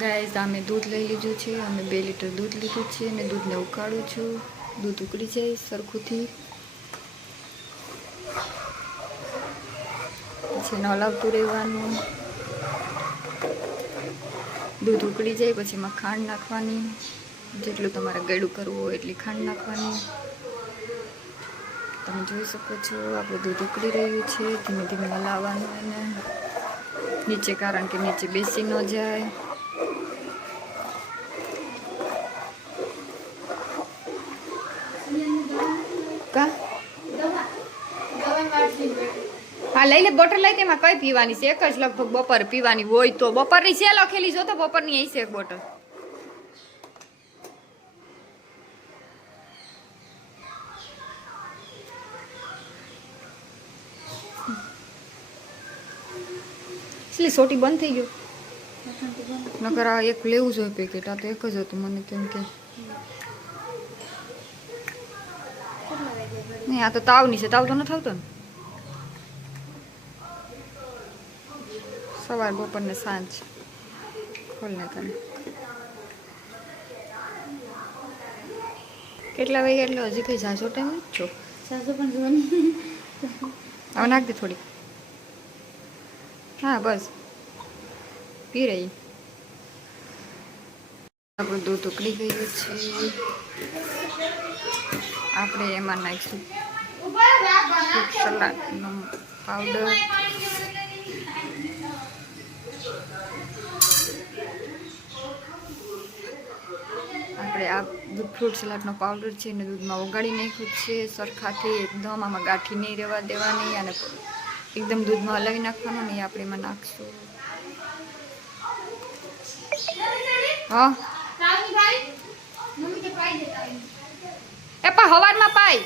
ગાય સામે દૂધ લઈ લીધું છે અમે બે લીટર દૂધ લીધું છે, અને દૂધને ઉકાળું છું. દૂધ ઉકળી જાય સરખુંથી. પછી નલાવતું રહેવાનું. દૂધ ઉકળી જાય, પછી એમાં ખાંડ નાખવાની. જેટલું તમારે ગળું કરવું હોય એટલી ખાંડ નાખવાની. તમે જોઈ શકો છો, આપણું દૂધ ઉકળી રહ્યું છે. ધીમે ધીમે હલાવવાનું એને. નીચે, કારણ કે નીચે બેસી ન જાય. લઈ લે બોટલ લઈ તેમાં કઈ પીવાની છે? એક જ લગભગ બપોર પીવાની હોય તો બપોરની છે લખેલી જો તો બપોરની અહીં છે એક બોટલ એટલે સોટી બંધ થઈ ગયો. નકર આ એક લેવું જોઈએ પેકેટ આ તો એક જ હતું મને કેમ કે. નહીં આ તો તાવની છે તાવ તો નથી આવતો ને? સવાર બપોર ને સાંજ ખોલ ને તને કેટલા વાગે એટલે હજી કઈ જાજો ટાઈમ જ છો? સાસુ પણ જોવાની. હવે નાખ દે થોડી. હા બસ. પી રહી. આપણું દૂધ ઉકળી ગયું છે. આપણે એમાં નાખીશું. સલાડનો પાવડર આ ફ્રૂટ સલાડનો પાવડર છે, એને દૂધમાં ઓગાળી નાખ્યું છે. સરખાથી એકદમ આમાં ગાંઠી નહીં રહેવા દેવાની અને એકદમ દૂધમાં હલાવી નાખવાનું ને આપણે એમાં નાખશું. હા? એ પણ હવારમાં પાઈ.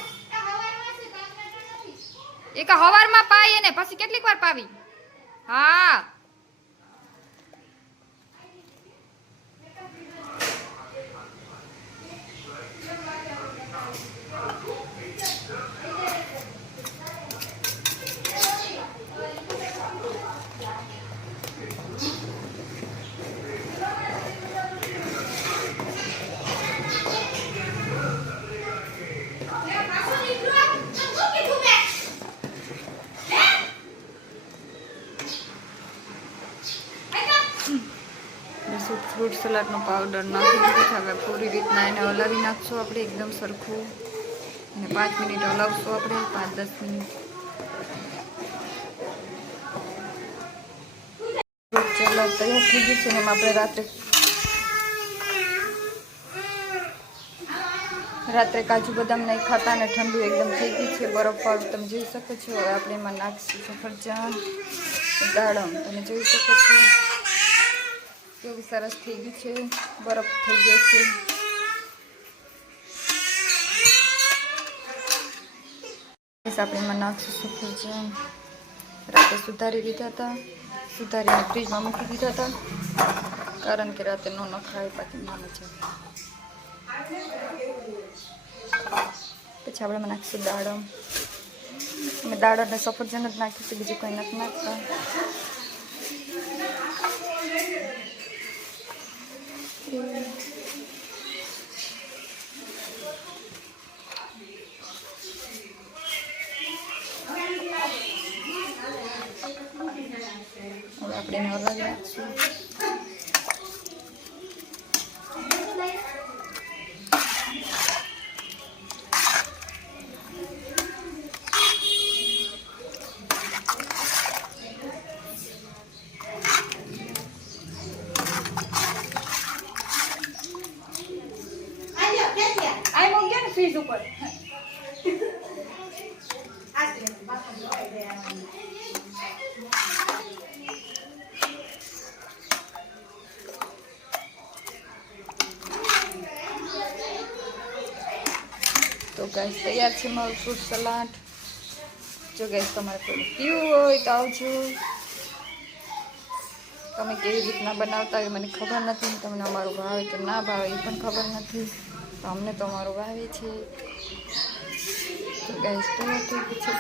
એક, હવારમાં પાય એને. પછી કેટલીક વાર પાવી? હા બસ ફ્રૂટ સલાડનો પાવડર નાખી દીધો છે હવે પૂરી રીતના એને હલાવી નાખશું આપણે એકદમ સરખું. અને પાંચ મિનિટ હલાવશું આપણે, પાંચ દસ મિનિટ. સલાડ તૈયાર થઈ ગયું છે એમાં આપણે રાત્રે રાત્રે કાજુ બદામ નહીં ખાતા અને ઠંડુ એકદમ થઈ ગયું છે, બરફ વાળું તમે જોઈ શકો છો. હવે આપણે એમાં નાખીશું સફરજન દાડમ તમે જોઈ શકો છો. કેવું સરસ થઈ ગયું છે, બરફ થઈ ગયો છે. આપણે એમાં નાખશું સફરજન રાતે સુધારી લીધા હતા. સુધારીને ફ્રીજમાં મૂકી દીધા હતા. કારણ કે રાતે ન નખાય પાછી માને છે. પછી આપણે નાખીશું દાડમ. અમે દાડમને સફરજન જ નાખીશું, બીજું કંઈ નથી નાખતા. આપણે એને હલાવી નાખીશું આ મૂક્યો ઉપર તો ગાઈસ તૈયાર છે મારું ફ્રૂટ સલાડ જો ગાઈસ તમારે કોઈ પીવું હોય તો આવજો. તમે કેવી રીતના બનાવતા હોય મને ખબર નથી, તમને અમારું ભાવે કે ના ભાવે એ પણ ખબર નથી. તો અમને તો અમારું ભાવે છે તો ગાઈસ ટમેટો પીછે